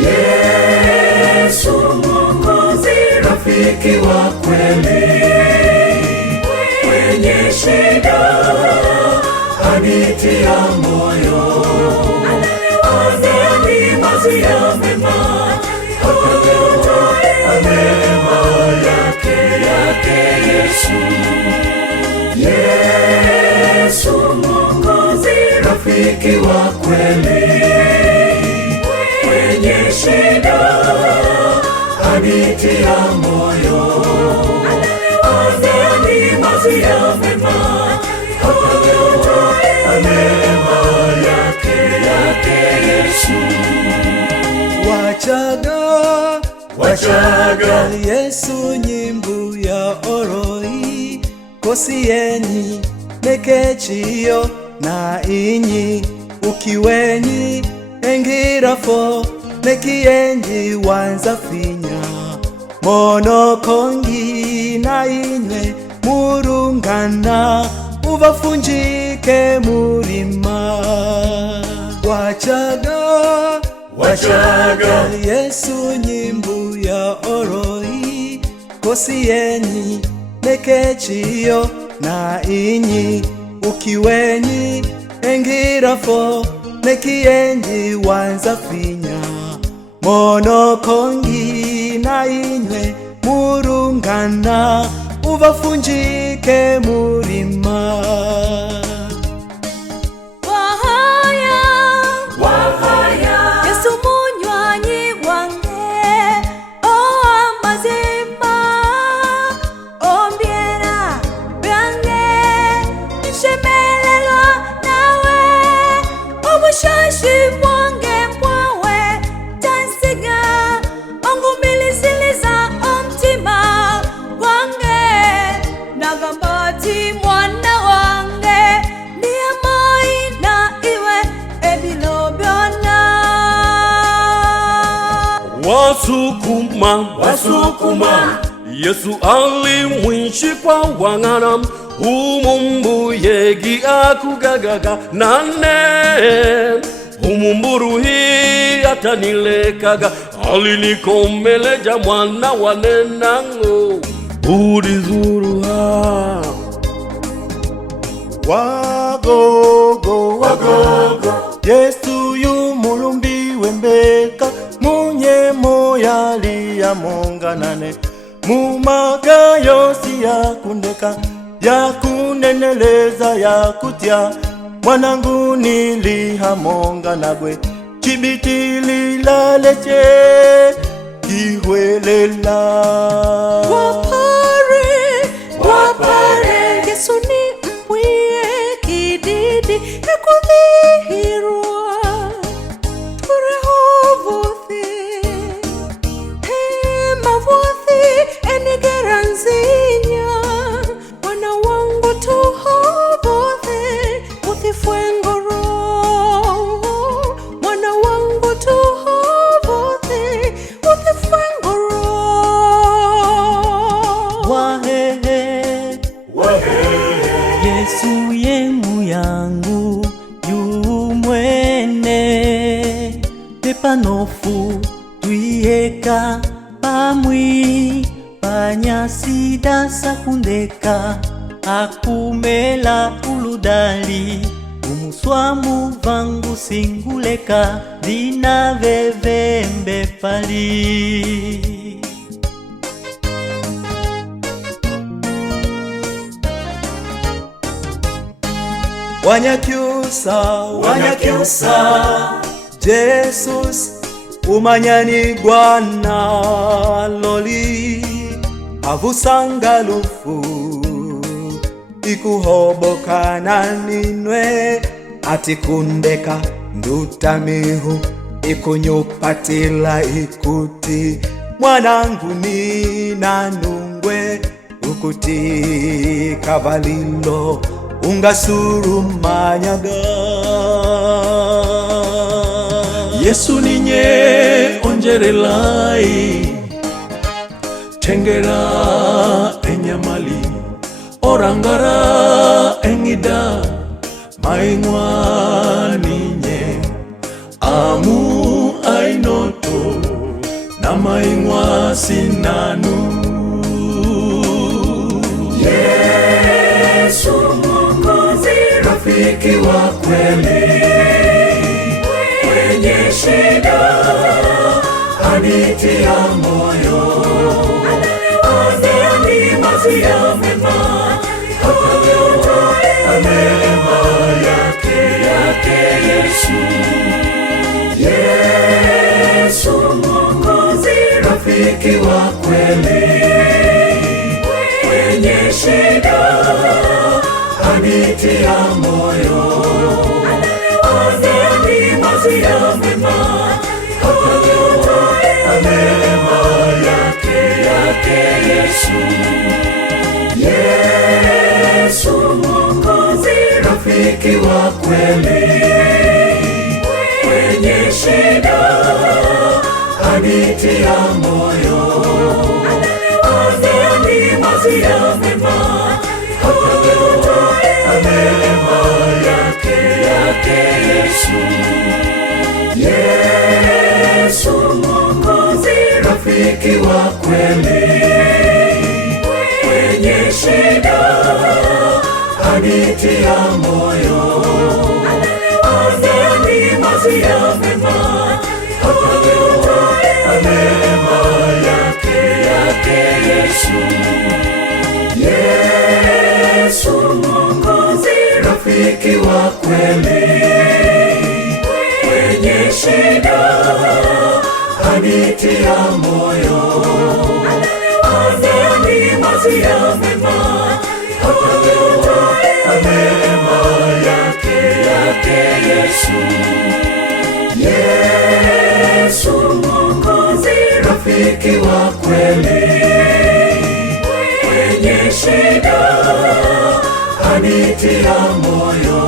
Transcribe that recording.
Yesu Mwokozi, rafiki wa kweli, kwenye shida anitia moyo, ananimazia mema, neema yake Yesu. Yesu Mwokozi, rafiki wa kweli, kwenye shida anitia moyo, ananimazia mema, neema yake Yesu. Wachaga Yesu nyimbu ya oroi, kosieni nekechiyo na inyi ukiweni engirafo nekienji wanza finya mono kongi na inywe murungana uvafunjike murima. Wachaga Yesu nyimbu ya oroi, kosieni nekechiyo na inyi ukiweni engirafo nekienji wanza finya mono kongi na inywe murungana uvafunjike murima. Wasukuma Yesu alimwishi kwa wangana, umumbu yegi akugagaga nane, umumburu hii atanilekaga, alinikomeleja mwana wanenango udizuruha. Wagogo Yesu yumulumbi wembeka, munye moyali ya monganane, mumaga yosi ya kundeka, ya kuneneleza ya kutia, mwanangu niliha monganagwe, chibitili laleche kihwelela. Wapare Yesu ni mpwie kididi ekulihirwa Yesu yemu yangu yumwene, pepanofu tuyeka pamwi panyasida sakundeka, akumela uludali umuswamu vangu singuleka, dina vevembe pali. Wanyakyusa Jesus umanyani gwana loli, avusanga lufu ikuhoboka naninwe, atikundeka ndutamihu ikunyupatila ikuti, mwanangu ni nanungwe ukuti kavalilo ungasuru manyaga. Yesu ninye onjerelai, tengera enyamali, orangara engida, maingwa ninye amu ainoto namaing'wa sinanu. Yesu Mwokozi, rafiki wa kweli, kwenye shida anitia moyo, ananimazia mema, neema yake Yesu. Yesu Mwokozi, rafiki wa kweli, kwenye shida anitia moyo, ananimazia mema, neema yake Yesu. Yesu Mwokozi, rafiki wa kweli, kwenye shida anitia moyo, ananimazia mema, neema yake Yesu. Yesu Mwokozi, rafiki wa kweli, kwenye shida anitia moyo, ananimazia mema, neema yake Yesu. Yesu Mwokozi, rafiki wa kweli, kwenye shida anitia moyo, ananimazia mema, neema yake Yesu. Yesu Mwokozi, rafiki wa kweli, kwenye shida anitia moyo,